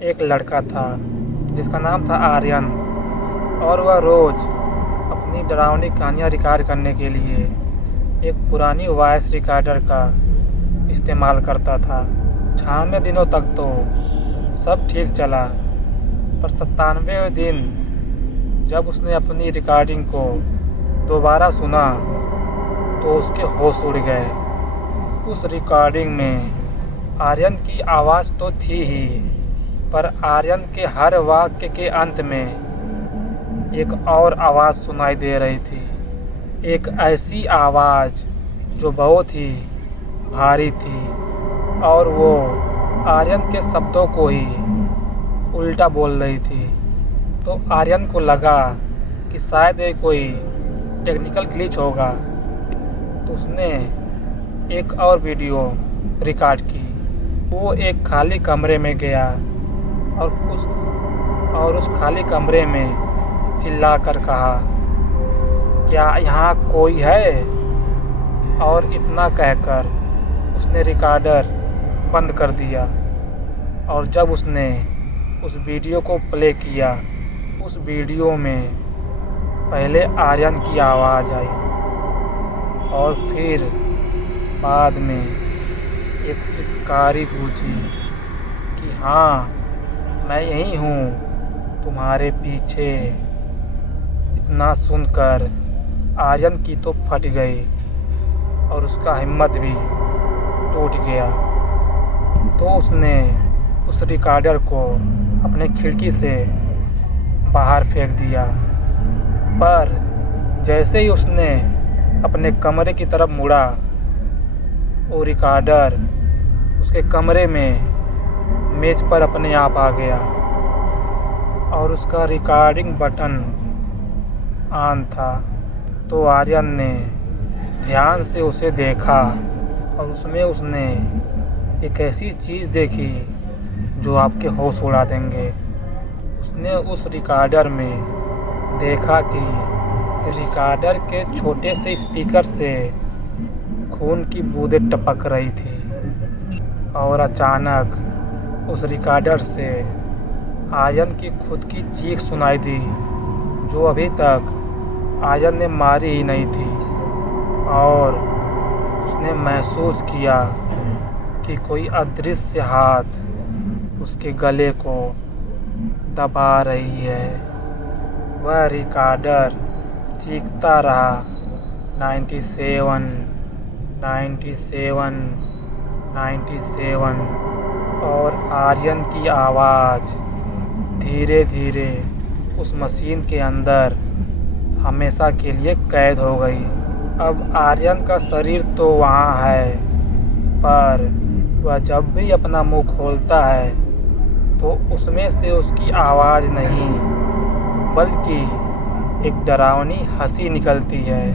एक लड़का था जिसका नाम था आर्यन, और वह रोज़ अपनी डरावनी कहानियाँ रिकॉर्ड करने के लिए एक पुरानी वॉइस रिकॉर्डर का इस्तेमाल करता था। 96 दिनों तक तो सब ठीक चला, पर 97वें दिन जब उसने अपनी रिकॉर्डिंग को दोबारा सुना तो उसके होश उड़ गए। उस रिकॉर्डिंग में आर्यन की आवाज़ तो थी ही, पर आर्यन के हर वाक्य के अंत में एक और आवाज़ सुनाई दे रही थी। एक ऐसी आवाज़ जो बहुत ही भारी थी, और वो आर्यन के शब्दों को ही उल्टा बोल रही थी। तो आर्यन को लगा कि शायद ये कोई टेक्निकल ग्लिच होगा, तो उसने एक और वीडियो रिकॉर्ड की। वो एक खाली कमरे में गया और उस खाली कमरे में चिल्लाकर कहा, क्या यहाँ कोई है? और इतना कहकर उसने रिकॉर्डर बंद कर दिया। और जब उसने उस वीडियो को प्ले किया, उस वीडियो में पहले आर्यन की आवाज़ आई और फिर बाद में एक सिसकारी गूंजी कि हाँ, मैं यहीं हूँ तुम्हारे पीछे। इतना सुनकर आर्यन की तो फट गई और उसका हिम्मत भी टूट गया। तो उसने उस रिकॉर्डर को अपने खिड़की से बाहर फेंक दिया। पर जैसे ही उसने अपने कमरे की तरफ मुड़ा, वो रिकॉर्डर उसके कमरे में मेज पर अपने आप आ गया और उसका रिकॉर्डिंग बटन ऑन था। तो आर्यन ने ध्यान से उसे देखा और उसमें उसने एक ऐसी चीज़ देखी जो आपके होश उड़ा देंगे। उसने उस रिकॉर्डर में देखा कि रिकॉर्डर के छोटे से स्पीकर से खून की बूंदें टपक रही थी, और अचानक उस रिकॉर्डर से आर्यन की खुद की चीख सुनाई दी, जो अभी तक आर्यन ने मारी ही नहीं थी। और उसने महसूस किया कि कोई अदृश्य हाथ उसके गले को दबा रही है। वह रिकॉर्डर चीखता रहा, 97, 97, 97, और आर्यन की आवाज़ धीरे धीरे उस मशीन के अंदर हमेशा के लिए कैद हो गई। अब आर्यन का शरीर तो वहाँ है, पर वह जब भी अपना मुंह खोलता है तो उसमें से उसकी आवाज़ नहीं, बल्कि एक डरावनी हंसी निकलती है।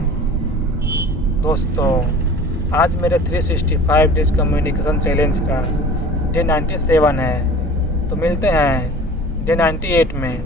दोस्तों, आज मेरे 365 डेज कम्युनिकेशन चैलेंज का डे 97 है। तो मिलते हैं डे 98 में।